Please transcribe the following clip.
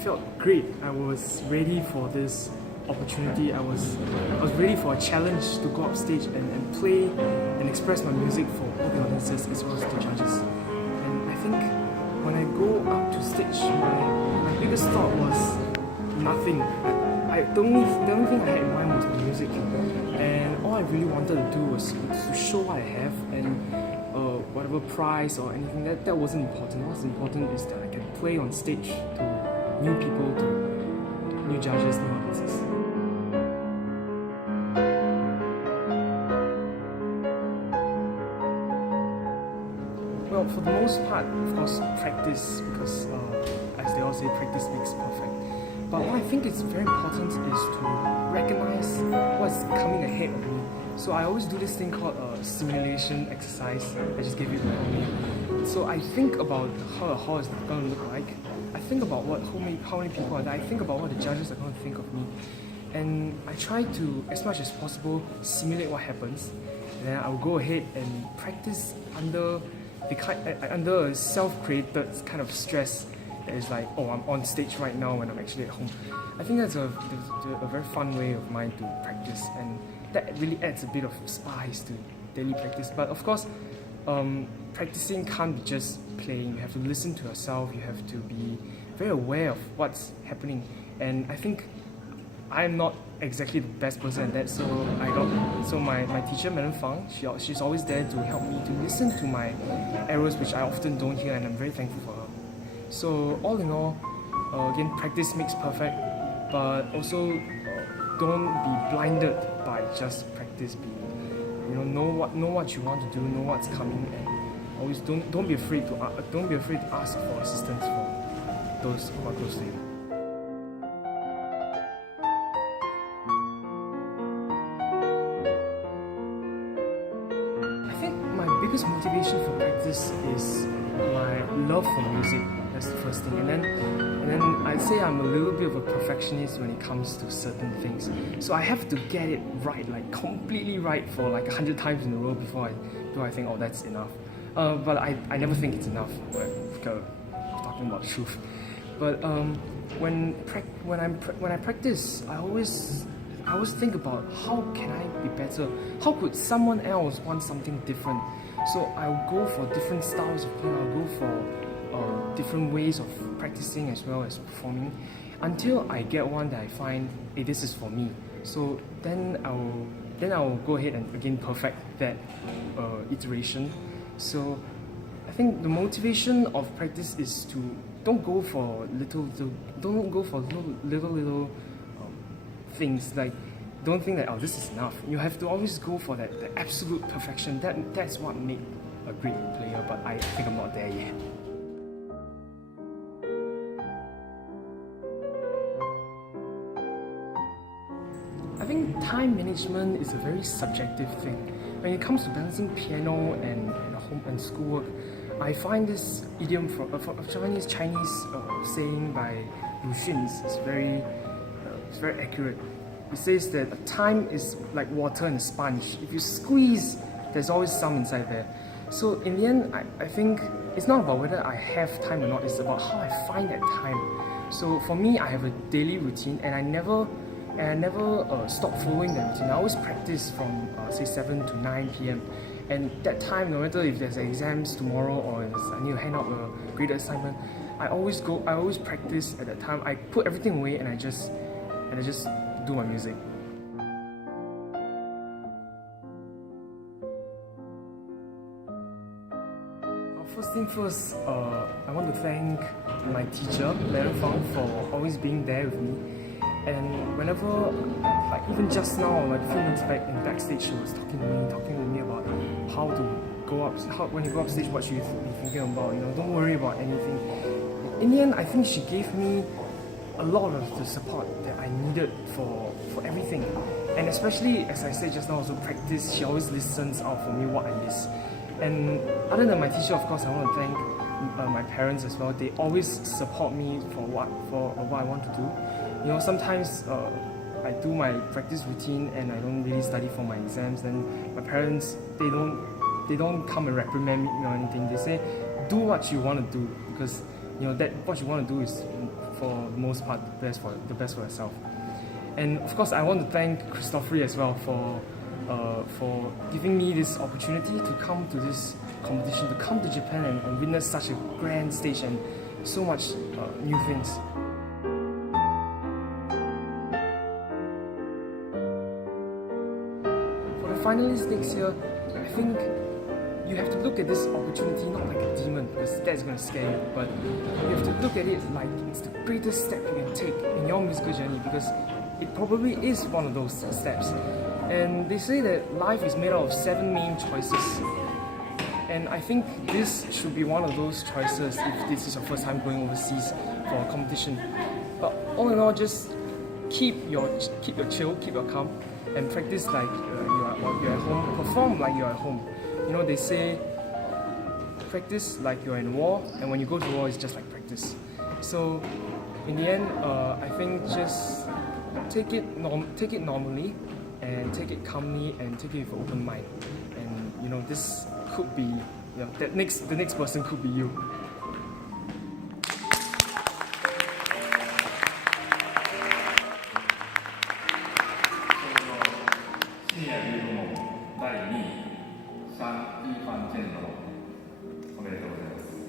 felt great. I was ready for this opportunity. I was ready for a challenge to go up stage and play and express my music for all the audiences as well as the judges. And I think when I go up to stage, my biggest thought was nothing. The only thing I had in mind was my music, and all I really wanted to do was to show what I have, and whatever prize or anything, that wasn't important. What's important is that I can play on stage to new people, to new judges, new audiences. Well, for the most part, of course, practice, because as they all say, practice makes perfect. But what I think is very important is to recognize what's coming ahead of me. So I always do this thing called a simulation exercise. I just gave you the name. So I think about how the hall is going to look like. I think about how many people are there. I think about what the judges are going to think of me. And I try to, as much as possible, simulate what happens. And then I'll go ahead and practice under a self-created kind of stress. It's like, oh, I'm on stage right now when I'm actually at home. I think that's a very fun way of mine to practice, and that really adds a bit of spice to daily practice. But of course, practicing can't be just playing. You have to listen to yourself. You have to be very aware of what's happening. And I think I'm not exactly the best person at that. So my teacher, Madam Fang, she's always there to help me to listen to my errors, which I often don't hear, and I'm very thankful for her. So all in all, again, practice makes perfect, but also don't be blinded by just practice. Know what you want to do, know what's coming, and always don't be afraid to ask for assistance from those who are close to you. I think my biggest motivation for practice is my love for music. That's the first thing, and then I'd say I'm a little bit of a perfectionist when it comes to certain things. So I have to get it right, like completely right, for like 100 times in a row before I think, oh, that's enough. But I never think it's enough. Talking about truth. But when I practice, I always think about how can I be better? How could someone else want something different? So I'll go for different styles of playing. I'll go for different ways of practicing as well as performing, until I get one that I find, hey, this is for me. So then I'll go ahead and again perfect that iteration. So I think the motivation of practice is to don't go for little things. Like, don't think that, oh, this is enough. You have to always go for the absolute perfection. That's what makes a great player, but I think I'm not there yet. I think time management is a very subjective thing. When it comes to balancing piano and home and schoolwork, I find this idiom from Chinese saying by Lu Xun is very accurate. It says that time is like water in a sponge. If you squeeze, there's always some inside there. So in the end, I think it's not about whether I have time or not, it's about how I find that time. So for me, I have a daily routine, and I never stop following that routine. I always practice from say 7 to 9 p.m. And that time, no matter if there's exams tomorrow or if I need to hand out a graded assignment, I always practice at that time. I put everything away and I just do my music. First thing first, I want to thank my teacher, Madam Fang, for always being there with me. And whenever, like even just now, like a few minutes back in backstage, she was talking to me about how to go up, when you go up stage, what you be thinking about. Don't worry about anything. In the end, I think she gave me a lot of the support that I needed for everything. And especially, as I said just now, also practice, she always listens out for me what I miss. And other than my teacher, of course, I want to thank my parents as well. They always support me for what I want to do. Sometimes I do my practice routine and I don't really study for my exams. Then my parents, they don't come and reprimand me or anything. They say, do what you want to do, because that what you want to do is for the most part, the best for yourself. And of course, I want to thank Christopher as well for giving me this opportunity to come to this competition, to come to Japan and witness such a grand stage and so much new things. For the finalists next year, I think you have to look at this opportunity not like a demon, because that's going to scare you, but you have to look at it like it's the greatest step you can take in your musical journey, because it probably is one of those steps. And they say that life is made out of 7 main choices. And I think this should be one of those choices if this is your first time going overseas for a competition. But all in all, just keep your chill, keep your calm, and practice like you're at home, perform like you're at home. You know, they say practice like you're in war, and when you go to war, it's just like practice. So in the end, I think just take it normally, and take it calmly, and take it with an open mind. And you know, this could be, the next person could be you.シニア流部門第2位、3位ファンチェンロ、おめでとうございます。